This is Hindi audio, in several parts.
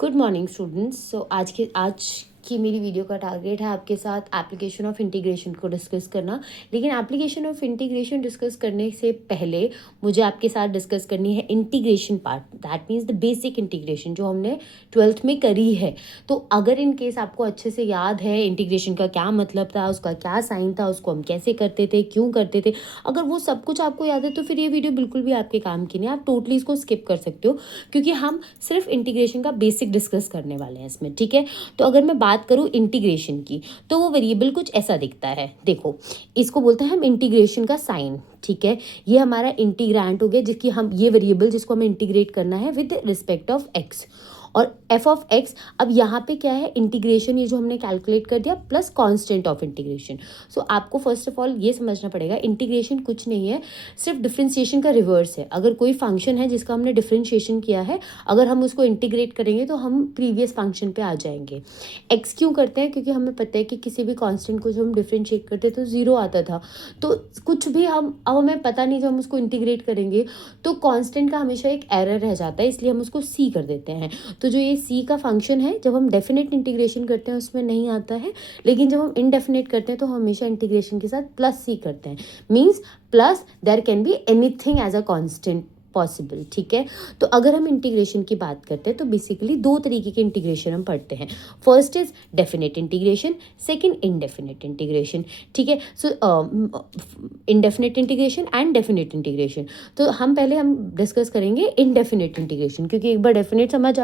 Good morning students. आज की मेरी वीडियो का टारगेट है आपके साथ एप्लीकेशन ऑफ इंटीग्रेशन को डिस्कस करना। लेकिन एप्लीकेशन ऑफ इंटीग्रेशन डिस्कस करने से पहले मुझे आपके साथ डिस्कस करनी है integration part, that means the basic integration जो हमने 12th में करी है। तो अगर इन केस आपको अच्छे से याद है इंटीग्रेशन का क्या मतलब था, उसका क्या साइन था, उसको हम कैसे करते थे, क्यों करते थे, अगर वो सब कुछ आपको याद है तो फिर ये वीडियो बिल्कुल भी आपके काम की नहीं, आप टोटली इसको स्किप कर सकते हो, क्योंकि हम सिर्फ इंटीग्रेशन का बेसिक डिस्कस करने वाले हैं इसमें। ठीक है, तो अगर मैं बात करूँ इंटीग्रेशन की तो वो वेरिएबल कुछ ऐसा दिखता है। देखो, इसको बोलते हैं हम इंटीग्रेशन का साइन। ठीक है, ये हमारा इंटीग्रैंड हो गया, जिसकी हम ये वेरिएबल जिसको हमें इंटीग्रेट करना है विद रिस्पेक्ट ऑफ एक्स और एफ ऑफ एक्स। अब यहाँ पे क्या है, इंटीग्रेशन ये जो हमने कैलकुलेट कर दिया प्लस कांस्टेंट ऑफ इंटीग्रेशन। सो आपको फर्स्ट ऑफ ऑल ये समझना पड़ेगा इंटीग्रेशन कुछ नहीं है, सिर्फ डिफ्रेंशिएशन का रिवर्स है। अगर कोई फंक्शन है जिसका हमने डिफ्रेंशिएशन किया है, अगर हम उसको इंटीग्रेट करेंगे तो हम प्रीवियस फंक्शन पे आ जाएंगे। एक्स क्यों करते हैं, क्योंकि हमें पता है कि किसी भी कांस्टेंट को जब हम डिफ्रेंशिएट करते तो जीरो आता था। तो कुछ भी हम अब हमें पता नहीं, जब हम उसको इंटीग्रेट करेंगे तो कांस्टेंट का हमेशा एक एरर रह जाता है, इसलिए हम उसको सी कर देते हैं। तो जो ये सी का फंक्शन है जब हम डेफिनेट इंटीग्रेशन करते हैं उसमें नहीं आता है, लेकिन जब हम इनडेफिनेट करते हैं तो हमेशा इंटीग्रेशन के साथ प्लस सी करते हैं। Means plus there can be anything as a constant possible. ठीक है, तो अगर हम इंटीग्रेशन की बात करते हैं तो बेसिकली दो तरीके के इंटीग्रेशन हम पढ़ते हैं। First is definite integration, second indefinite integration. ठीक है, so indefinite integration and definite integration. तो हम डिस्कस करेंगे इनडेफिनेट इंटीग्रेशन, क्योंकि एक बार इनडेफिनेट समझ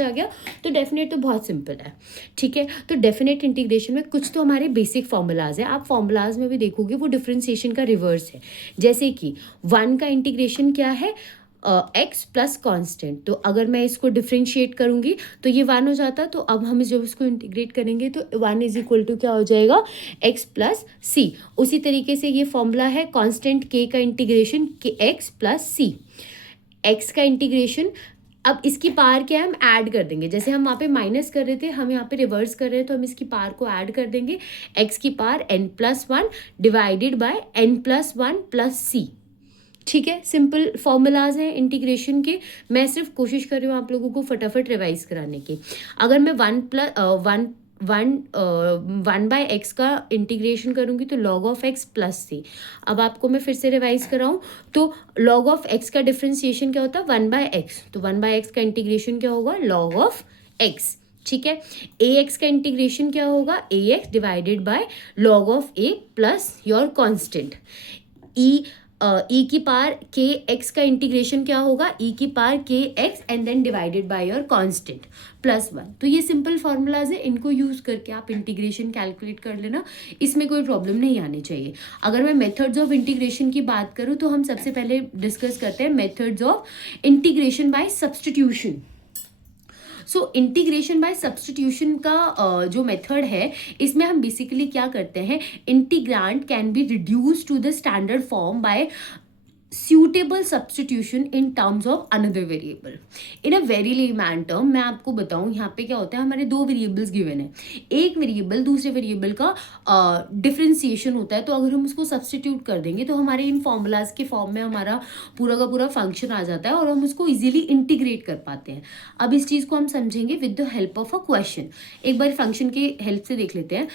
आ गया तो डेफिनेट तो बहुत सिंपल है। ठीक है, तो डेफिनेट इंटीग्रेशन में कुछ तो हमारे बेसिक फॉर्मूलाज है, आप फॉर्मूलाज में भी देखोगे वो डिफ्रेंसिएशन का रिवर्स है। जैसे कि 1 का इंटीग्रेशन क्या है, एक्स प्लस कॉन्स्टेंट। तो अगर मैं इसको डिफ्रेंशिएट करूंगी तो ये 1 हो जाता, तो अब हम जब इसको इंटीग्रेट करेंगे तो 1 इज इक्वल टू क्या हो जाएगा, एक्स प्लस सी। उसी तरीके से ये फॉर्मूला है कॉन्स्टेंट के का इंटीग्रेशन के एक्स प्लस सी। एक्स का इंटीग्रेशन, अब इसकी पावर क्या है, हम ऐड कर देंगे। जैसे हम वहाँ पे माइनस कर रहे थे, हम यहाँ पे रिवर्स कर रहे हैं, तो हम इसकी पावर को ऐड कर देंगे। एक्स की power n+1 divided by n+1 plus c. ठीक है, सिंपल फॉर्मूलाज हैं इंटीग्रेशन के। मैं सिर्फ कोशिश कर रही हूँ आप लोगों को फटाफट रिवाइज कराने की। अगर मैं 1/x का इंटीग्रेशन करूंगी तो log ऑफ x प्लस सी। अब आपको मैं फिर से रिवाइज कराऊं तो log ऑफ x का डिफ्रेंसिएशन क्या होता है, 1/x। तो 1/x का इंटीग्रेशन क्या होगा, log ऑफ x। ठीक है, ax का इंटीग्रेशन क्या होगा, ax divided by log of a plus your constant. E की पावर के एक्स का इंटीग्रेशन क्या होगा, ई की पावर के x and then divided by your constant +1। तो ये सिंपल फार्मूलाज है, इनको यूज करके आप इंटीग्रेशन कैलकुलेट कर लेना, इसमें कोई प्रॉब्लम नहीं आनी चाहिए। अगर मैं मेथड्स ऑफ इंटीग्रेशन की बात करूँ तो हम सबसे पहले डिस्कस करते हैं methods of integration by substitution. So integration by substitution का जो मेथड है, इसमें हम बेसिकली क्या करते हैं, integrand can be reduce to the standard form by suitable substitution in terms of another variable in a very layman term। मैं आपको बताऊं यहाँ पे क्या होता है, हमारे दो वेरिएबल्स गिवन है, एक वेरिएबल दूसरे वेरिएबल का डिफरेंशिएशन होता है। तो अगर हम उसको सब्सटीट्यूट कर देंगे तो हमारे इन फॉर्मूलाज के फॉर्म में हमारा पूरा का पूरा फंक्शन आ जाता है और हम उसको इजीली इंटीग्रेट कर पाते हैं। अब इस चीज़ को हम समझेंगे with the help of a question. एक बार फंक्शन के हेल्प से देख लेते हैं।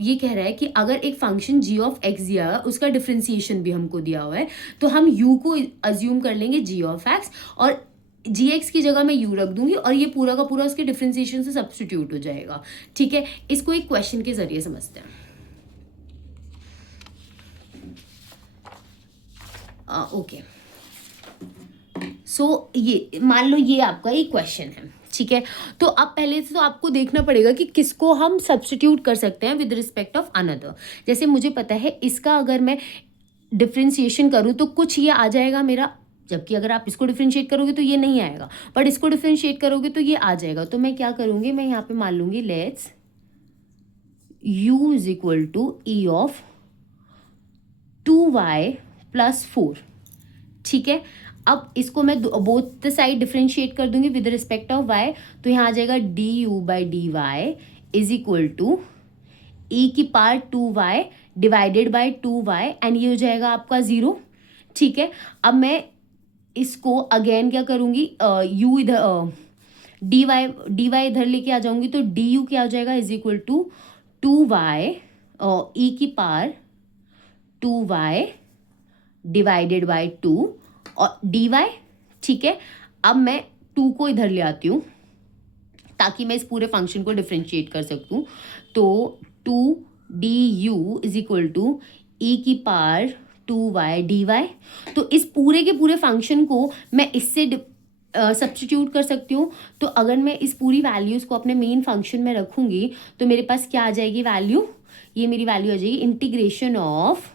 ये कह रहा है कि अगर एक फंक्शन g ऑफ x दिया है, उसका डिफरेंशिएशन भी हमको दिया हुआ है, तो हम u को अज्यूम कर लेंगे g ऑफ x और gx की जगह मैं u रख दूंगी और ये पूरा का पूरा उसके डिफरेंशिएशन से सब्स्टिट्यूट हो जाएगा। ठीक है, इसको एक क्वेश्चन के जरिए समझते हैं। ओके, सो ये मान लो ये आपका एक क्वेश्चन है। ठीक है, तो अब पहले से तो आपको देखना पड़ेगा कि किसको हम सब्स्टिट्यूट कर सकते हैं विद रिस्पेक्ट ऑफ अनदर। जैसे मुझे पता है इसका अगर मैं डिफ्रेंशिएशन करूँ तो कुछ ये आ जाएगा मेरा, जबकि अगर आप इसको डिफ्रेंशिएट करोगे तो ये नहीं आएगा, बट इसको डिफ्रेंशिएट करोगे तो ये आ जाएगा। तो मैं क्या करूँगी, मैं यहाँ पे मान लूँगी let's u is equal to e of 2y plus 4। ठीक है, अब इसको मैं बोथ साइड डिफ्रेंशिएट कर दूंगी विद रिस्पेक्ट ऑफ y। तो यहाँ आ जाएगा du/dy is equal to e की power 2y divided by 2y and ये हो जाएगा आपका 0। ठीक है, अब मैं इसको अगेन क्या करूँगी, u इधर dy इधर लेके आ जाऊंगी तो du क्या हो जाएगा, इज इक्वल टू 2y और e की पावर 2y डिवाइडेड बाय 2 और dy। ठीक है, अब मैं 2 को इधर ले आती हूँ ताकि मैं इस पूरे फंक्शन को डिफ्रेंशिएट कर सकूँ। तो 2du is equal to e की पावर 2y dy। तो इस पूरे के पूरे फंक्शन को मैं इससे सब्स्टिट्यूट कर सकती हूँ। तो अगर मैं इस पूरी वैल्यूज़ को अपने मेन फंक्शन में रखूँगी तो मेरे पास क्या आ जाएगी वैल्यू, ये मेरी वैल्यू आ जाएगी integration of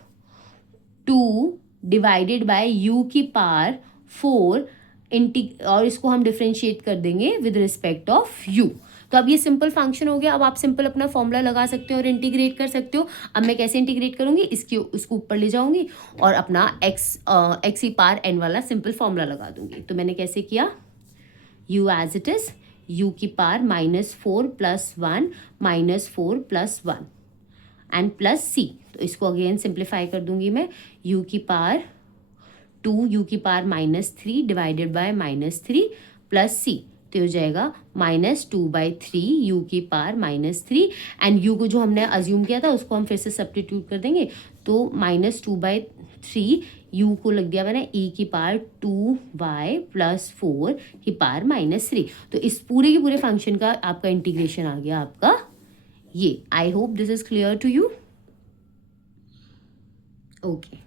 2 divided by u की पावर 4 और इसको हम डिफ्रेंशिएट कर देंगे विद रिस्पेक्ट ऑफ u। तो अब ये सिंपल फंक्शन हो गया। अब आप सिंपल अपना फॉर्मूला लगा सकते हो और इंटीग्रेट कर सकते हो। अब मैं कैसे इंटीग्रेट करूंगी, उसको ऊपर ले जाऊंगी और अपना x की पावर n वाला सिंपल फॉर्मूला लगा दूंगी। तो मैंने कैसे किया, u as it is u की पावर -4 + 1 -4 + 1 एंड प्लस c। तो इसको अगेन सिंप्लीफाई कर दूंगी मैं, u की पावर 2 u की power -3 divided by -3 plus c। तो हो जाएगा -2/3 u की पावर -3 एंड u को जो हमने अज्यूम किया था उसको हम फिर से सब्स्टिट्यूट कर देंगे। तो -2/3 u को लग दिया मैंने e की पावर 2y + 4 की पावर -3। तो इस पूरे के पूरे फंक्शन का आपका इंटीग्रेशन आ गया आपका ये। I hope this is clear to you. Okay,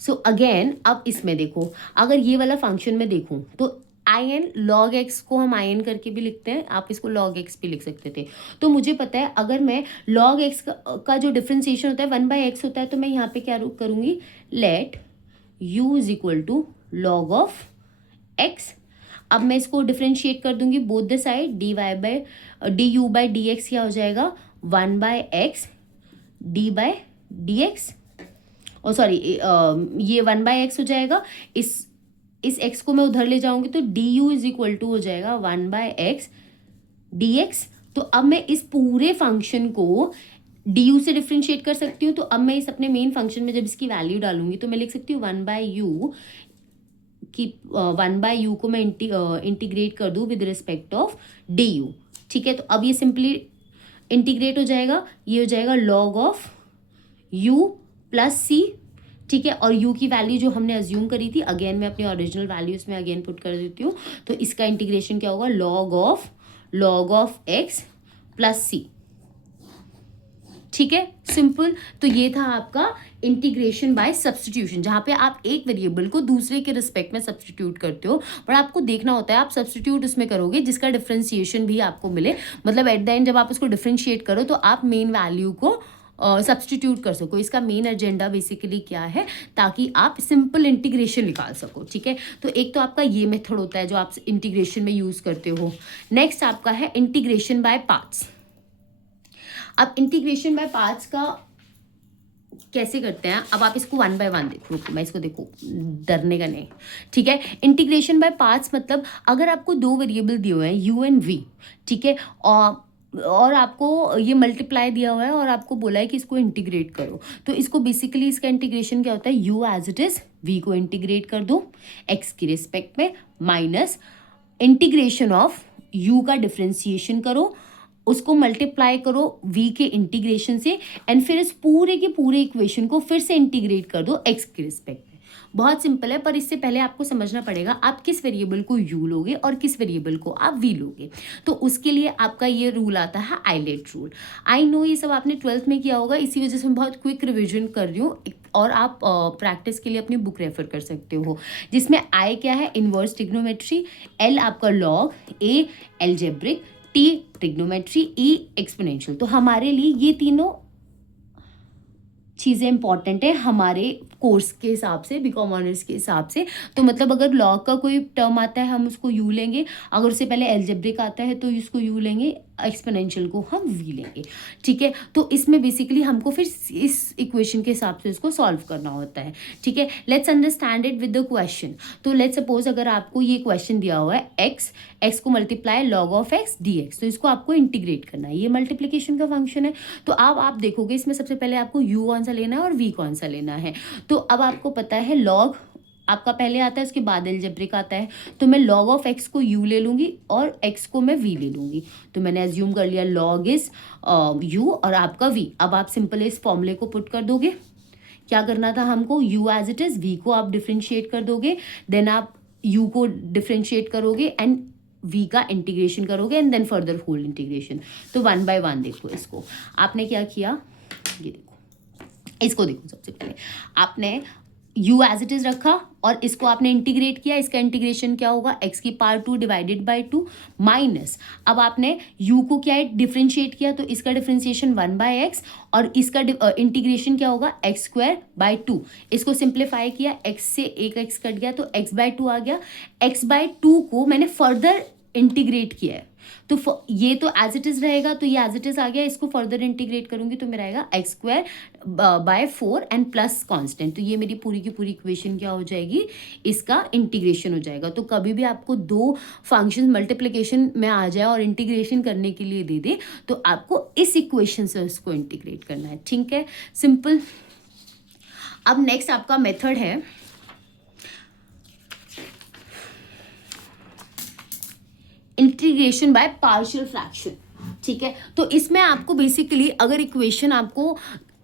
so again अब इसमें देखो, अगर ये वाला फंक्शन में देखूं तो in log x को हम in करके भी लिखते हैं, आप इसको log x भी लिख सकते थे। तो मुझे पता है अगर मैं log x का जो डिफ्रेंसिएशन होता है 1/x होता है, तो मैं यहाँ पे क्या करूँगी, let u is equal to log of x। अब मैं इसको डिफ्रेंशिएट कर दूंगी बोथ द साइड, du/dx क्या हो जाएगा 1/x d/dx, और सॉरी ये 1/x हो जाएगा। इस x को मैं उधर ले जाऊंगी तो du इज इक्वल टू हो जाएगा 1/x dx। तो अब मैं इस पूरे फंक्शन को du से डिफ्रेंशिएट कर सकती हूँ। तो अब मैं इस अपने मेन फंक्शन में जब इसकी वैल्यू डालूंगी तो मैं लिख सकती हूँ 1/u को मैं इंटीग्रेट कर दूँ विद रिस्पेक्ट ऑफ du। ठीक है, तो अब ये सिंपली इंटीग्रेट हो जाएगा, ये हो जाएगा log of u plus c। ठीक है, और u की वैल्यू जो हमने अज्यूम करी थी अगेन मैं अपनी ओरिजिनल वैल्यू इसमें अगेन पुट कर देती हूँ। तो इसका इंटीग्रेशन क्या होगा, log of x plus c। ठीक है, सिंपल। तो ये था आपका इंटीग्रेशन बाय सब्स्टिट्यूशन, जहाँ पे आप एक वेरिएबल को दूसरे के रिस्पेक्ट में सब्स्टिट्यूट करते हो। पर आपको देखना होता है आप सब्स्टिट्यूट उसमें करोगे जिसका डिफ्रेंशिएशन भी आपको मिले, मतलब एट द एंड जब आप उसको डिफ्रेंशिएट करो तो आप मेन वैल्यू को सब्स्टिट्यूट कर सको। इसका मेन एजेंडा बेसिकली क्या है, ताकि आप सिंपल इंटीग्रेशन निकाल सको। ठीक है, तो एक तो आपका ये मेथड होता है जो आप इंटीग्रेशन में यूज़ करते हो। नेक्स्ट आपका है इंटीग्रेशन बाय पार्ट्स। अब इंटीग्रेशन बाय पार्ट्स का कैसे करते हैं, अब आप इसको 1 by 1 देखो, मैं इसको देखो, डरने का नहीं। ठीक है, इंटीग्रेशन बाय पार्ट्स मतलब अगर आपको दो वेरिएबल दिए हुए हैं u एंड v, ठीक है, और आपको ये मल्टीप्लाई दिया हुआ है और आपको बोला है कि इसको इंटीग्रेट करो, तो इसको बेसिकली इसका इंटीग्रेशन क्या होता है, u as it is v को इंटीग्रेट कर दो x की रिस्पेक्ट में, माइनस इंटीग्रेशन ऑफ u का डिफ्रेंसिएशन करो, उसको मल्टीप्लाई करो v के इंटीग्रेशन से, एंड फिर इस पूरे के पूरे इक्वेशन को फिर से इंटीग्रेट कर दो x के रिस्पेक्ट में। बहुत सिंपल है, पर इससे पहले आपको समझना पड़ेगा आप किस वेरिएबल को u लोगे और किस वेरिएबल को आप v लोगे। तो उसके लिए आपका ये रूल आता है आइलेट रूल। आई नो ये सब आपने 12th में किया होगा, इसी वजह से मैं बहुत क्विक रिविजन कर रही हूँ, और आप प्रैक्टिस के लिए अपनी बुक रेफर कर सकते हो, जिसमें आई क्या है, इन्वर्स ट्रिग्नोमेट्री, एल आपका लॉग, ए एल्जेब्रिक, टी ट्रिग्नोमेट्री, ई एक्सपोनेंशियल। तो हमारे लिए ये तीनों चीज़ें इंपॉर्टेंट है हमारे कोर्स के हिसाब से, बीकॉम ऑनर्स के हिसाब से। तो मतलब अगर लॉग का कोई टर्म आता है हम उसको यू लेंगे, अगर उससे पहले एल्जेब्रिक आता है तो उसको यू लेंगे, एक्सपोनेंशियल को हम वी लेंगे। ठीक है, तो इसमें बेसिकली हमको फिर इस इक्वेशन के हिसाब से इसको सॉल्व करना होता है। ठीक है, let's understand it with the question. तो लेट्स सपोज अगर आपको ये क्वेश्चन दिया हुआ है एक्स को multiply log of x D x, तो इसको आपको इंटीग्रेट करना है, ये मल्टीप्लीकेशन का फंक्शन है। तो अब आप देखोगे इसमें सबसे पहले आपको u कौन सा लेना है और v कौन सा लेना है। तो अब आपको पता है लॉग आपका पहले आता है, उसके बाद एल्जेब्रिक आता है। तो मैं log ऑफ x को u ले लूँगी और x को मैं v ले लूँगी। तो मैंने एज्यूम कर लिया log इज u और आपका v। अब आप सिंपल इस फॉर्मूले को पुट कर दोगे। क्या करना था हमको, u as it is, v को आप डिफ्रेंशिएट कर दोगे, देन आप u को डिफ्रेंशिएट करोगे एंड v का इंटीग्रेशन करोगे and then further whole integration. तो 1 by 1 देखो इसको आपने क्या किया, ये देखो इसको देखो। सबसे पहले आपने u एज इट इज रखा और इसको आपने इंटीग्रेट किया। इसका इंटीग्रेशन क्या होगा, x की पावर 2 डिवाइडेड बाई 2 माइनस, अब आपने u को क्या डिफ्रेंशिएट किया तो इसका डिफ्रेंशिएशन 1 बाई एक्स और इसका इंटीग्रेशन क्या होगा x स्क्वायर बाई 2। इसको सिंप्लीफाई किया, x से एक x कट गया तो x बाई 2 आ गया। x बाई 2 को मैंने फर्दर इंटीग्रेट किया है तो ये तो एज इट इज रहेगा, तो ये एज इट इज आ गया। इसको फर्दर इंटीग्रेट करूंगी तो मेरा आएगा x square by 4 and plus constant. तो ये मेरी पूरी की पूरी इक्वेशन क्या हो जाएगी, इसका इंटीग्रेशन हो जाएगा। तो कभी भी आपको दो फंक्शन मल्टीप्लिकेशन में आ जाए और इंटीग्रेशन करने के लिए दे दे तो आपको इस इक्वेशन से उसको इंटीग्रेट करना है। ठीक है, सिंपल। अब नेक्स्ट आपका मेथड है इंटीग्रेशन बाय पार्शियल फ्रैक्शन। ठीक है, तो इसमें आपको बेसिकली अगर इक्वेशन आपको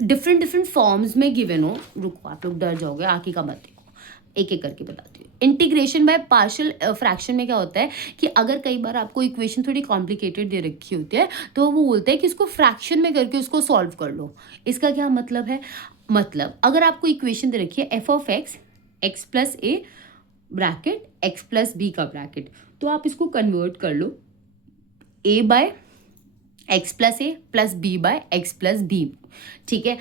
डिफरेंट फॉर्म्स में गिवन हो, रुको आप लोग डर जाओगे, आगे का मत देखो, एक एक करके बताती हूँ। इंटीग्रेशन बाय पार्शियल फ्रैक्शन में क्या होता है कि अगर कई बार आपको इक्वेशन थोड़ी कॉम्प्लिकेटेड दे रखी होती है तो वो बोलते हैं कि इसको फ्रैक्शन में करके उसको सॉल्व कर लो। इसका क्या मतलब है, मतलब अगर आपको इक्वेशन दे रखी है f of x, x plus a bracket x plus b का ब्रैकेट, तो आप इसको कन्वर्ट कर लो a by x plus a plus b by x plus b. ठीक है,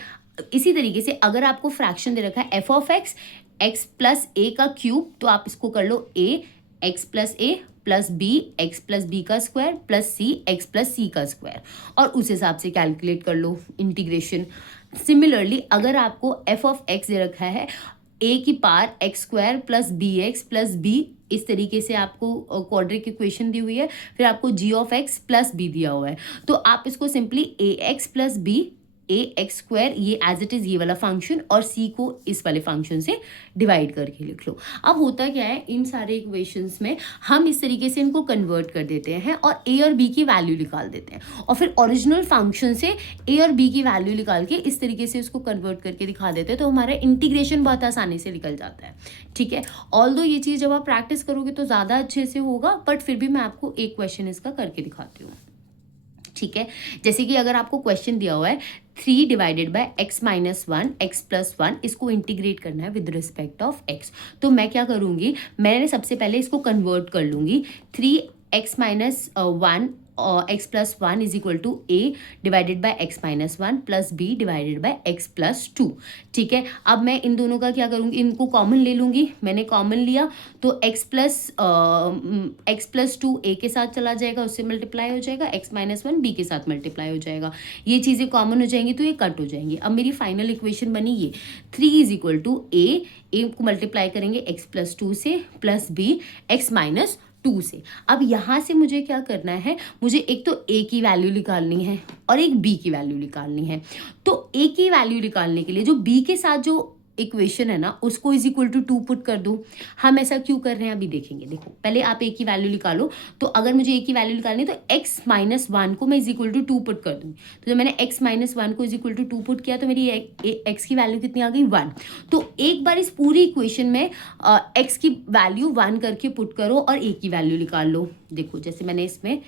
इसी तरीके से अगर आपको फ्रैक्शन दे रखा है f of x, x plus a का क्यूब, तो आप इसको कर लो a x plus a plus b x plus b का square plus c x plus c का स्क्वायर और उस हिसाब से कैलकुलेट कर लो इंटीग्रेशन। सिमिलरली अगर आपको एफ ऑफ एक्स दे रखा है a की power x square plus b x plus b, इस तरीके से आपको क्वाड्रिक इक्वेशन दी हुई है, फिर आपको g of x plus b दिया हुआ है, तो आप इसको simply a x plus b a x square, ये एज इट इज़ ये वाला फंक्शन, और c को इस वाले फंक्शन से डिवाइड करके लिख लो। अब होता क्या है, इन सारे इक्वेशंस में हम इस तरीके से इनको कन्वर्ट कर देते हैं और a और b की वैल्यू निकाल देते हैं और फिर ओरिजिनल फंक्शन से a और b की वैल्यू निकाल के इस तरीके से उसको कन्वर्ट करके दिखा देते हैं, तो हमारा इंटीग्रेशन बहुत आसानी से निकल जाता है। ठीक है, ऑल्दो ये चीज़ जब आप प्रैक्टिस करोगे तो ज़्यादा अच्छे से होगा, बट फिर भी मैं आपको एक क्वेश्चन इसका करके दिखाती हूँ। ठीक है, जैसे कि अगर आपको क्वेश्चन दिया हुआ है 3 divided by x minus 1 x plus 1, इसको इंटीग्रेट करना है विद रिस्पेक्ट ऑफ x, तो मैं क्या करूँगी, मैंने सबसे पहले इसको कन्वर्ट कर लूँगी 3x minus 1 x plus 1 is equal to a divided by x minus 1 प्लस b divided by x plus 2। ठीक है, अब मैं इन दोनों का क्या करूँगी, इनको कॉमन ले लूँगी। मैंने कॉमन लिया तो x प्लस 2 a के साथ चला जाएगा, उससे मल्टीप्लाई हो जाएगा, x माइनस 1 b के साथ मल्टीप्लाई हो जाएगा, ये चीज़ें कॉमन हो जाएंगी तो ये कट हो जाएंगी। अब मेरी फाइनल इक्वेशन बनी ये 3 इज इक्वल टू a को मल्टीप्लाई करेंगे x प्लस 2 से प्लस b x माइनस 2 से। अब यहाँ से मुझे क्या करना है, मुझे एक तो a की वैल्यू निकालनी है और एक b की वैल्यू निकालनी है। तो a की वैल्यू निकालने के लिए जो b के साथ जो इक्वेशन है ना उसको इज इक्वल टू 2 पुट कर दो। हम ऐसा क्यों कर रहे हैं अभी देखेंगे। देखो पहले आप a की वैल्यू निकालो, तो अगर मुझे a की वैल्यू निकालनी है तो x माइनस 1 को मैं इज इक्वल टू 2 पुट कर दूँगी। तो जब मैंने x माइनस 1 को इज इक्वल टू 2 पुट किया तो मेरी x की वैल्यू कितनी आ गई 1। तो एक बार इस पूरी इक्वेशन में x की वैल्यू 1 करके पुट करो और a की वैल्यू निकाल लो। देखो जैसे मैंने इसमें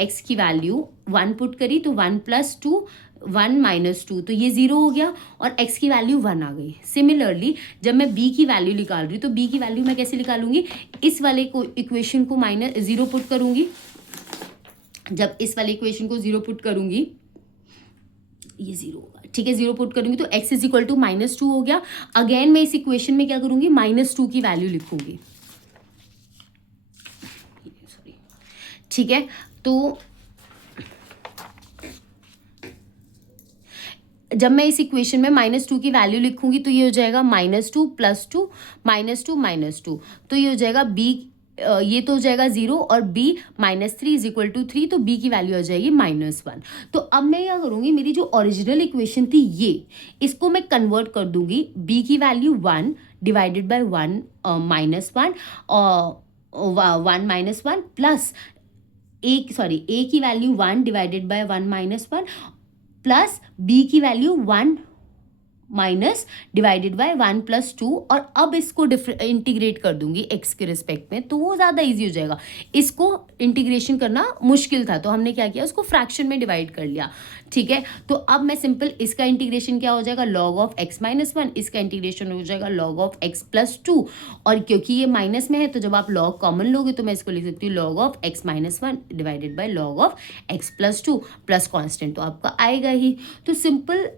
x की वैल्यू 1 पुट करी तो 1 प्लस 2 1 माइनस 2, तो ये 0 हो गया और x की वैल्यू 1 आ गई। सिमिलरली जब मैं b की वैल्यू निकाल रही हूँ तो b की वैल्यू मैं कैसे निकालूंगी, इस वाले को इक्वेशन को माइनस 0 पुट करूंगी। जब इस वाले इक्वेशन को 0 पुट करूंगी ये 0 होगा। ठीक है, 0 पुट करूंगी तो x is equal to minus 2 हो गया। अगेन मैं इस इक्वेशन में क्या करूंगी, माइनस 2 की वैल्यू लिखूंगी। सॉरी, ठीक है, तो जब मैं इस इक्वेशन में माइनस 2 की वैल्यू लिखूंगी तो ये हो जाएगा माइनस 2 प्लस 2 माइनस 2 माइनस 2, तो ये हो जाएगा b ये तो हो जाएगा 0 और b -3 इज इक्वल टू 3, तो b की वैल्यू आ जाएगी -1। तो अब मैं क्या करूँगी, मेरी जो ओरिजिनल इक्वेशन थी ये, इसको मैं कन्वर्ट कर दूंगी b की वैल्यू 1 डिवाइडेड बाय 1 -1 और 1 प्लस a की वैल्यू 1 डिवाइडेड बाय 1 -1 प्लस b की वैल्यू 1 माइनस डिवाइडेड बाय 1 + 2, और अब इसको इंटीग्रेट कर दूंगी x के रिस्पेक्ट में, तो वो ज़्यादा इजी हो जाएगा। इसको इंटीग्रेशन करना मुश्किल था, तो हमने क्या किया, उसको फ्रैक्शन में डिवाइड कर लिया। ठीक है, तो अब मैं सिंपल इसका इंटीग्रेशन क्या हो जाएगा, log ऑफ x - 1, इसका इंटीग्रेशन हो जाएगा log ऑफ x + 2, और क्योंकि ये माइनस में है तो जब आप log कॉमन लोगे तो मैं इसको लिख सकती हूँ log of x - 1 divided by log of x + 2 plus constant तो आपका आएगा ही। तो सिंपल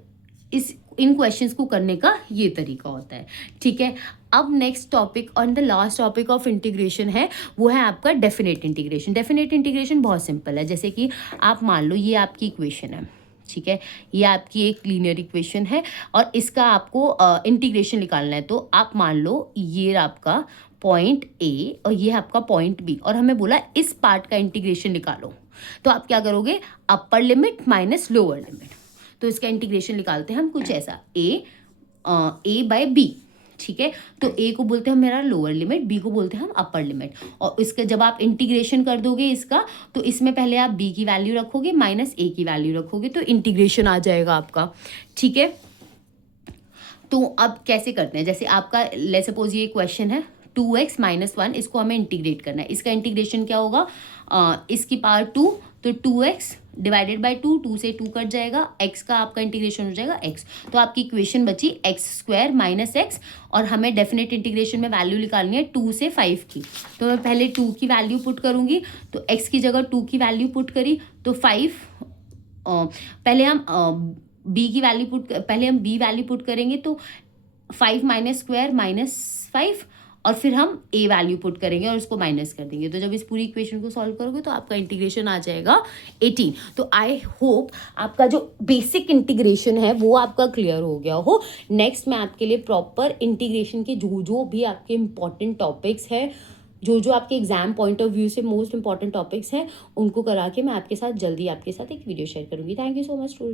इन क्वेश्चंस को करने का ये तरीका होता है। ठीक है, अब नेक्स्ट टॉपिक और the last topic of integration है, वो है आपका डेफिनेट इंटीग्रेशन। डेफिनेट इंटीग्रेशन बहुत सिंपल है, जैसे कि आप मान लो ये आपकी इक्वेशन है, ठीक है, ये आपकी एक लीनियर इक्वेशन है और इसका आपको इंटीग्रेशन निकालना है। तो आप मान लो ये आपका पॉइंट A और ये आपका पॉइंट B, और हमें बोला इस पार्ट का इंटीग्रेशन निकालो। तो आप क्या करोगे, upper limit minus lower limit. तो इसका इंटीग्रेशन निकालते हैं हम कुछ ऐसा, a बाय b। ठीक है, तो a को बोलते हैं मेरा लोअर लिमिट, b को बोलते हैं हम अपर लिमिट, और इसका जब आप इंटीग्रेशन कर दोगे इसका, तो इसमें पहले आप b की वैल्यू रखोगे माइनस a की वैल्यू रखोगे, तो इंटीग्रेशन आ जाएगा आपका। ठीक है, तो अब कैसे करते हैं, जैसे आपका लेट्स सपोज ये क्वेश्चन है 2x - 1, इसको हमें इंटीग्रेट करना है। इसका इंटीग्रेशन क्या होगा, इसकी पावर 2, तो 2x डिवाइडेड बाय 2, 2 से 2 कट जाएगा, x का आपका इंटीग्रेशन हो जाएगा x। तो आपकी इक्वेशन बची x² - x, और हमें डेफिनेट इंटीग्रेशन में वैल्यू निकालनी है 2 से 5 की। तो मैं पहले 2 की वैल्यू पुट करूँगी, तो x की जगह 2 की वैल्यू पुट करी तो 5, पहले हम b की वैल्यू पहले हम b वैल्यू पुट करेंगे, तो 5 - -5, और फिर हम a वैल्यू पुट करेंगे और उसको माइनस कर देंगे। तो जब इस पूरी इक्वेशन को सॉल्व करोगे तो आपका इंटीग्रेशन आ जाएगा 18। तो आई होप आपका जो बेसिक इंटीग्रेशन है वो आपका क्लियर हो गया हो। नेक्स्ट मैं आपके लिए प्रॉपर इंटीग्रेशन के जो भी आपके इंपॉर्टेंट टॉपिक्स हैं, जो आपके एग्जाम पॉइंट ऑफ व्यू से मोस्ट इंपॉर्टेंट टॉपिक्स हैं, उनको करा के मैं आपके साथ जल्दी आपके साथ एक वीडियो शेयर करूँगी। Thank you so much student.